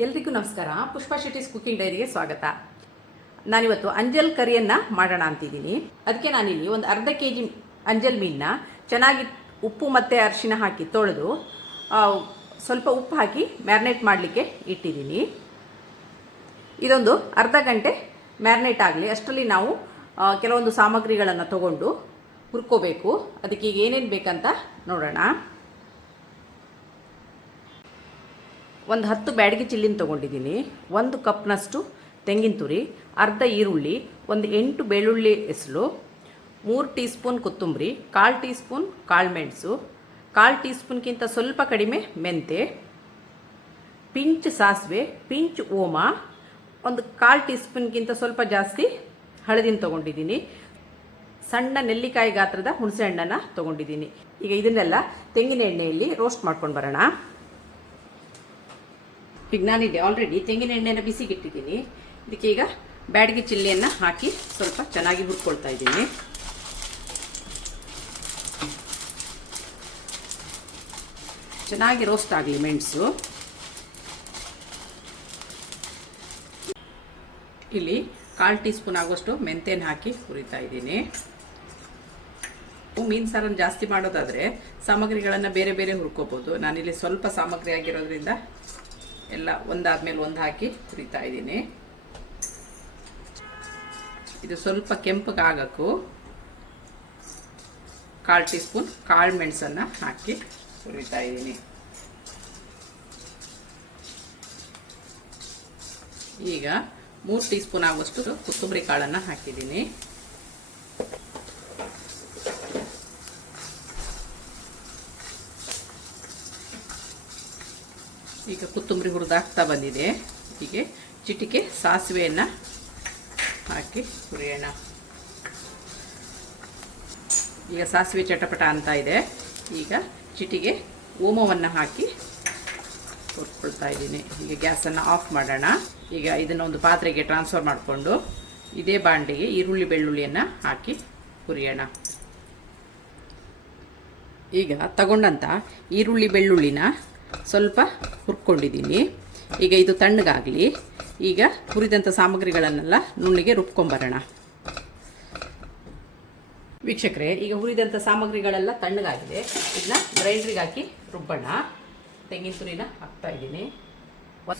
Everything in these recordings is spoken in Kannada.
ಎಲ್ರಿಗೂ ನಮಸ್ಕಾರ. ಪುಷ್ಪಾ ಶೆಟ್ಟಿಸ್ ಕುಕಿಂಗ್ ಡೈರಿಗೆ ಸ್ವಾಗತ. ನಾನಿವತ್ತು ಅಂಜಲ್ ಕರಿಯನ್ನು ಮಾಡೋಣ ಅಂತಿದ್ದೀನಿ. ಅದಕ್ಕೆ ನಾನಿಲ್ಲಿ ಒಂದು ಅರ್ಧ kg ಅಂಜಲ್ ಮೀನನ್ನ ಚೆನ್ನಾಗಿ ಉಪ್ಪು ಮತ್ತು ಅರಿಶಿನ ಹಾಕಿ ತೊಳೆದು ಸ್ವಲ್ಪ ಉಪ್ಪು ಹಾಕಿ ಮ್ಯಾರಿನೇಟ್ ಮಾಡಲಿಕ್ಕೆ ಇಟ್ಟಿದ್ದೀನಿ. ಇದೊಂದು ಅರ್ಧ ಗಂಟೆ ಮ್ಯಾರಿನೇಟ್ ಆಗಲಿ. ಅಷ್ಟರಲ್ಲಿ ನಾವು ಕೆಲವೊಂದು ಸಾಮಗ್ರಿಗಳನ್ನು ತಗೊಂಡು ಹುರ್ಕೋಬೇಕು. ಅದಕ್ಕೆ ಈಗ ಏನೇನು ಬೇಕಂತ ನೋಡೋಣ. ಒಂದು 10 ಬ್ಯಾಡಗಿ ಚಿಲ್ಲಿನ ತೊಗೊಂಡಿದ್ದೀನಿ, 1 ಕಪ್ನಷ್ಟು ತೆಂಗಿನ ತುರಿ, ಅರ್ಧ ಈರುಳ್ಳಿ, ಒಂದು 8 ಬೆಳ್ಳುಳ್ಳಿ ಹೆಸರು, 3 ಟೀ ಸ್ಪೂನ್ ಕೊತ್ತಂಬರಿ, 1/4 ಟೀ ಸ್ಪೂನ್ ಕಾಳುಮೆಣಸು, 1/4 ಟೀ ಸ್ಪೂನ್ಗಿಂತ ಸ್ವಲ್ಪ ಕಡಿಮೆ ಮೆಂತೆ, ಪಿಂಚ್ ಸಾಸಿವೆ, ಪಿಂಚ್ ಓಮ, ಒಂದು 1/4 ಟೀ ಸ್ಪೂನ್ಗಿಂತ ಸ್ವಲ್ಪ ಜಾಸ್ತಿ ಹಳದಿನ ತೊಗೊಂಡಿದ್ದೀನಿ, ಸಣ್ಣ ನೆಲ್ಲಿಕಾಯಿ ಗಾತ್ರದ ಹುಣಸೆ ಹಣ್ಣನ್ನು ತೊಗೊಂಡಿದ್ದೀನಿ. ಈಗ ಇದನ್ನೆಲ್ಲ ತೆಂಗಿನ ಎಣ್ಣೆಯಲ್ಲಿ ರೋಸ್ಟ್ ಮಾಡ್ಕೊಂಡು ಬರೋಣ. ಈಗ ನಾನಿದೆ ಆಲ್ರೆಡಿ ತೆಂಗಿನ ಎಣ್ಣೆನ ಬಿಸಿಗಿಟ್ಟಿದ್ದೀನಿ. ಇದಕ್ಕೆ ಈಗ ಬ್ಯಾಡಗಿ ಚಿಲ್ಲಿಯನ್ನು ಹಾಕಿ ಸ್ವಲ್ಪ ಚೆನ್ನಾಗಿ ಹುರ್ಕೊಳ್ತಾ ಇದ್ದೀನಿ. ಚೆನ್ನಾಗಿ ರೋಸ್ಟ್ ಆಗಲಿ ಮೆಣಸು. ಇಲ್ಲಿ 1/4 ಟೀ ಸ್ಪೂನ್ ಆಗುವಷ್ಟು ಮೆಂತೆನ ಹಾಕಿ ಹುರಿತಾ ಇದ್ದೀನಿ. ಮೀನು ಸಾರನ್ನು ಜಾಸ್ತಿ ಮಾಡೋದಾದರೆ ಸಾಮಗ್ರಿಗಳನ್ನು ಬೇರೆ ಬೇರೆ ಹುರ್ಕೋಬೋದು. ನಾನಿಲ್ಲಿ ಸ್ವಲ್ಪ ಸಾಮಗ್ರಿ ಆಗಿರೋದ್ರಿಂದ ಎಲ್ಲ ಒಂದಾದ್ಮೇಲೆ ಒಂದು ಹಾಕಿ ಹುರಿತಾ ಇದ್ದೀನಿ. ಇದು ಸ್ವಲ್ಪ ಕೆಂಪಗಾಗಕ್ಕೂ 1/4 ಟೀ ಸ್ಪೂನ್ ಕಾಳು ಮೆಣಸನ್ನು ಹಾಕಿ ಹುರಿತಾ ಇದ್ದೀನಿ. ಈಗ 3 ಟೀ ಸ್ಪೂನ್ ಆಗುವಷ್ಟು ಕೊತ್ತಂಬರಿ ಕಾಳನ್ನು ಹಾಕಿದ್ದೀನಿ. ಈಗ ಕೊತ್ತಂಬರಿ ಹುರಿದಾಗ್ತಾ ಬಂದಿದೆ. ಹೀಗೆ ಚಿಟಿಕೆ ಸಾಸಿವೆಯನ್ನು ಹಾಕಿ ಹುರಿಯೋಣ. ಈಗ ಸಾಸಿವೆ ಚಟಪಟ ಅಂತ ಇದೆ. ಈಗ ಚಿಟಿಗೆ ಓಮವನ್ನು ಹಾಕಿ ಹುರ್ಕೊಳ್ತಾ ಇದ್ದೀನಿ. ಈಗ ಗ್ಯಾಸನ್ನು ಆಫ್ ಮಾಡೋಣ. ಈಗ ಇದನ್ನು ಒಂದು ಪಾತ್ರೆಗೆ ಟ್ರಾನ್ಸ್ಫರ್ ಮಾಡಿಕೊಂಡು ಇದೇ ಬಾಂಡಿಗೆ ಈರುಳ್ಳಿ ಬೆಳ್ಳುಳ್ಳಿಯನ್ನು ಹಾಕಿ ಹುರಿಯೋಣ. ಈಗ ತಗೊಂಡಂಥ ಈರುಳ್ಳಿ ಬೆಳ್ಳುಳ್ಳಿನ ಸ್ವಲ್ಪ ಹುರ್ಕೊಂಡಿದ್ದೀನಿ. ಈಗ ಇದು ತಣ್ಣಗಾಗಲಿ. ಈಗ ಹುರಿದಂಥ ಸಾಮಗ್ರಿಗಳನ್ನೆಲ್ಲ ನುಣ್ಣಿಗೆ ರುಬ್ಕೊಂಬರೋಣ. ವೀಕ್ಷಕರೇ, ಈಗ ಹುರಿದಂಥ ಸಾಮಗ್ರಿಗಳೆಲ್ಲ ತಣ್ಣಗಾಗಿದೆ. ಇದನ್ನ ಗ್ರೈಂಡ್ರಿಗೆ ಹಾಕಿ ರುಬ್ಬೋಣ. ತೆಂಗಿನ ತುರಿನ ಹಾಕ್ತಾ ಇದ್ದೀನಿ.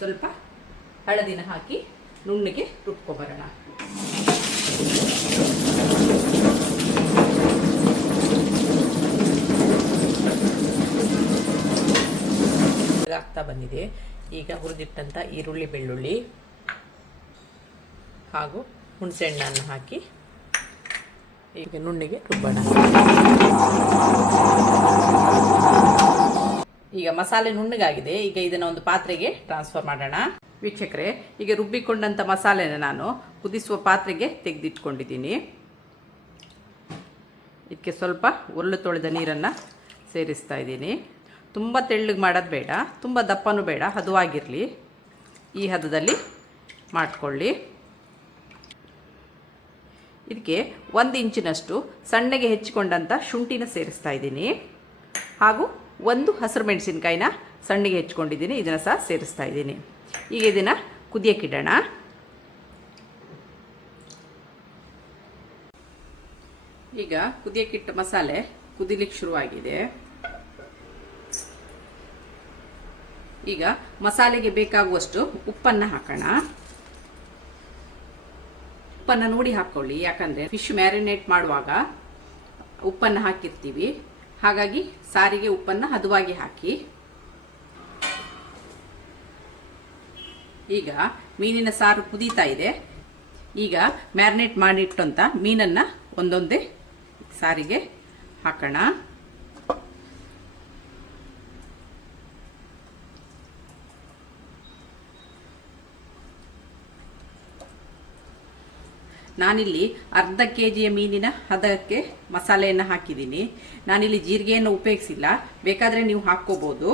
ಸ್ವಲ್ಪ ಹಳದಿನ ಹಾಕಿ ನುಣ್ಣಿಗೆ ರುಬ್ಕೊಂಬರೋಣ. ಆಗ್ತಾ ಬಂದಿದೆ. ಈಗ ಹುರಿದಿಟ್ಟಂಥ ಈರುಳ್ಳಿ ಬೆಳ್ಳುಳ್ಳಿ ಹಾಗೂ ಹುಣಸೆ ಹಣ್ಣನ್ನು ಹಾಕಿ ಈಗ ನುಣ್ಣಿಗೆ ರುಬ್ಬೋಣ. ಈಗ ಮಸಾಲೆ ನುಣ್ಣಗಾಗಿದೆ. ಈಗ ಇದನ್ನು ಒಂದು ಪಾತ್ರೆಗೆ ಟ್ರಾನ್ಸ್ಫರ್ ಮಾಡೋಣ. ವೀಕ್ಷಕರೇ, ಈಗ ರುಬ್ಬಿಕೊಂಡಂಥ ಮಸಾಲೆನ ನಾನು ಕುದಿಸುವ ಪಾತ್ರೆಗೆ ತೆಗೆದಿಟ್ಕೊಂಡಿದ್ದೀನಿ. ಇದಕ್ಕೆ ಸ್ವಲ್ಪ ಒರಳು ತೊಳೆದ ನೀರನ್ನು ಸೇರಿಸ್ತಾ ಇದ್ದೀನಿ. ತುಂಬ ತೆಳ್ಳಗೆ ಮಾಡೋದು ಬೇಡ, ತುಂಬ ದಪ್ಪನೂ ಬೇಡ, ಹದವಾಗಿರಲಿ. ಈ ಹದದಲ್ಲಿ ಮಾಡಿಕೊಳ್ಳಿ. ಇದಕ್ಕೆ 1 ಇಂಚಿನಷ್ಟು ಸಣ್ಣಗೆ ಹೆಚ್ಚಿಕೊಂಡಂಥ ಶುಂಠಿನ ಸೇರಿಸ್ತಾ ಇದ್ದೀನಿ. ಹಾಗೂ 1 ಹಸಿರು ಮೆಣಸಿನ್ಕಾಯಿನ ಸಣ್ಣಗೆ ಹೆಚ್ಚಿಕೊಂಡಿದ್ದೀನಿ. ಇದನ್ನು ಸಹ ಸೇರಿಸ್ತಾ ಇದ್ದೀನಿ. ಈಗ ಇದನ್ನು ಕುದಿಯಕ್ಕಿಡೋಣ. ಈಗ ಕುದಿಯಕ್ಕಿಟ್ಟ ಮಸಾಲೆ ಕುದಿಲಿಕ್ಕೆ ಶುರುವಾಗಿದೆ. ಈಗ ಮಸಾಲೆಗೆ ಬೇಕಾಗುವಷ್ಟು ಉಪ್ಪನ್ನು ಹಾಕೋಣ. ಉಪ್ಪನ್ನು ನೋಡಿ ಹಾಕ್ಕೊಳ್ಳಿ, ಯಾಕಂದರೆ ಫಿಶ್ ಮ್ಯಾರಿನೇಟ್ ಮಾಡುವಾಗ ಉಪ್ಪನ್ನು ಹಾಕಿರ್ತೀವಿ. ಹಾಗಾಗಿ ಸಾರಿಗೆ ಉಪ್ಪನ್ನು ಹದವಾಗಿ ಹಾಕಿ. ಈಗ ಮೀನಿನ ಸಾರು ಕುದೀತಾ ಇದೆ. ಈಗ ಮ್ಯಾರಿನೇಟ್ ಮಾಡಿಟ್ಟಂಥ ಮೀನನ್ನು ಒಂದೊಂದೇ ಸಾರಿಗೆ ಹಾಕೋಣ. ನಾನಿಲ್ಲಿ ಅರ್ಧ kg ಮೀನಿನ ಹದಕ್ಕೆ ಮಸಾಲೆಯನ್ನು ಹಾಕಿದ್ದೀನಿ. ನಾನಿಲ್ಲಿ ಜೀರಿಗೆಯನ್ನು ಉಪಯೋಗಿಸಿಲ್ಲ, ಬೇಕಾದರೆ ನೀವು ಹಾಕ್ಕೋಬೋದು.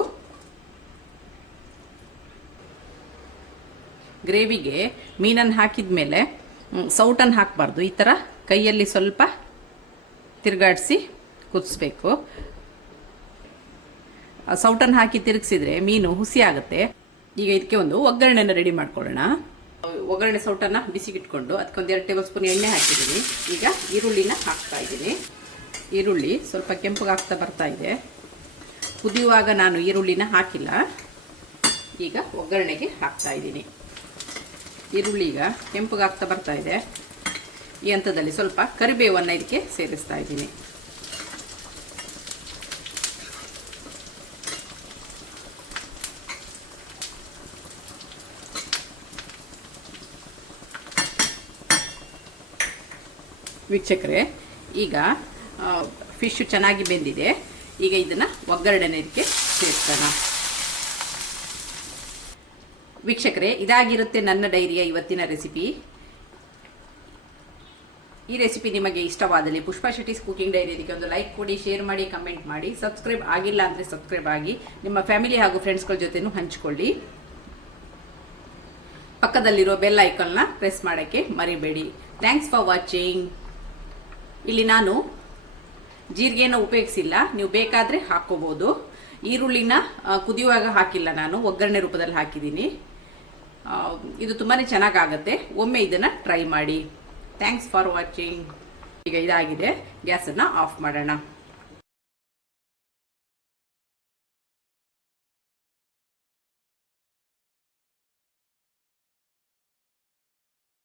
ಗ್ರೇವಿಗೆ ಮೀನನ್ನು ಹಾಕಿದ ಮೇಲೆ ಸೌಟನ್ನು ಹಾಕಬಾರ್ದು. ಈ ಥರ ಕೈಯಲ್ಲಿ ಸ್ವಲ್ಪ ತಿರುಗಾಡಿಸಿ ಕುದಿಸ್ಬೇಕು. ಸೌಟನ್ನು ಹಾಕಿ ತಿರುಗಿಸಿದ್ರೆ ಮೀನು ಹುಸಿ ಆಗುತ್ತೆ. ಈಗ ಇದಕ್ಕೆ ಒಂದು ಒಗ್ಗರಣೆನ ರೆಡಿ ಮಾಡ್ಕೊಳ್ಳೋಣ. ಒಗ್ಗರಣೆ ಸೌಟನ್ನು ಬಿಸಿಗಿಟ್ಕೊಂಡು ಅದಕ್ಕೆ ಒಂದು 2 ಟೇಬಲ್ ಸ್ಪೂನ್ ಎಣ್ಣೆ ಹಾಕಿದ್ದೀನಿ. ಈಗ ಈರುಳ್ಳಿನ ಹಾಕ್ತಾ ಇದ್ದೀನಿ. ಈರುಳ್ಳಿ ಸ್ವಲ್ಪ ಕೆಂಪಗಾಗ್ತಾ ಬರ್ತಾ ಇದೆ. ಕುದಿಯುವಾಗ ನಾನು ಈರುಳ್ಳಿನ ಹಾಕಿಲ್ಲ. ಈಗ ಒಗ್ಗರಣೆಗೆ ಹಾಕ್ತಾ ಇದ್ದೀನಿ. ಈರುಳ್ಳಿ ಈಗ ಕೆಂಪಗಾಗ್ತಾ ಬರ್ತಾ ಇದೆ. ಈ ಹಂತದಲ್ಲಿ ಸ್ವಲ್ಪ ಕರಿಬೇವನ್ನು ಇದಕ್ಕೆ ಸೇರಿಸ್ತಾ ಇದ್ದೀನಿ. ವೀಕ್ಷಕರೇ, ಈಗ ಫಿಶ್ ಚೆನ್ನಾಗಿ ಬೆಂದಿದೆ. ಈಗ ಇದನ್ನು ಒಗ್ಗರಣೆನ ಇದಕ್ಕೆ ಸೇರಿಸೋಣ. ವೀಕ್ಷಕರೇ, ಇದಾಗಿರುತ್ತೆ ನನ್ನ ಡೈರಿಯ ಇವತ್ತಿನ ರೆಸಿಪಿ. ಈ ರೆಸಿಪಿ ನಿಮಗೆ ಇಷ್ಟವಾದಲ್ಲಿ ಪುಷ್ಪಾ ಶೆಟ್ಟಿಸ್ ಕುಕಿಂಗ್ ಡೈರಿ ಇದಕ್ಕೆ ಒಂದು ಲೈಕ್ ಕೊಡಿ, ಶೇರ್ ಮಾಡಿ, ಕಮೆಂಟ್ ಮಾಡಿ. ಸಬ್ಸ್ಕ್ರೈಬ್ ಆಗಿಲ್ಲ ಅಂದರೆ ಸಬ್ಸ್ಕ್ರೈಬ್ ಆಗಿ ನಿಮ್ಮ ಫ್ಯಾಮಿಲಿ ಹಾಗೂ ಫ್ರೆಂಡ್ಸ್ಗಳ ಜೊತೆನೂ ಹಂಚಿಕೊಳ್ಳಿ. ಪಕ್ಕದಲ್ಲಿರೋ ಬೆಲ್ ಐಕಾನ್ನ ಪ್ರೆಸ್ ಮಾಡೋಕ್ಕೆ ಮರಿಬೇಡಿ. Thanks for watching. ಇಲ್ಲಿ ನಾನು ಜೀರಿಗೆನ ಉಪಯೋಗಿಸಿಲ್ಲ, ನೀವು ಬೇಕಾದರೆ ಹಾಕ್ಕೋಬೋದು. ಈರುಳ್ಳಿನ ಕುದಿಯುವಾಗ ಹಾಕಿಲ್ಲ, ನಾನು ಒಗ್ಗರಣೆ ರೂಪದಲ್ಲಿ ಹಾಕಿದ್ದೀನಿ. ಇದು ತುಂಬಾ ಚೆನ್ನಾಗಾಗುತ್ತೆ. ಒಮ್ಮೆ ಇದನ್ನು ಟ್ರೈ ಮಾಡಿ. Thanks for watching. ಈಗ ಇದಾಗಿದೆ, ಗ್ಯಾಸನ್ನು ಆಫ್ ಮಾಡೋಣ.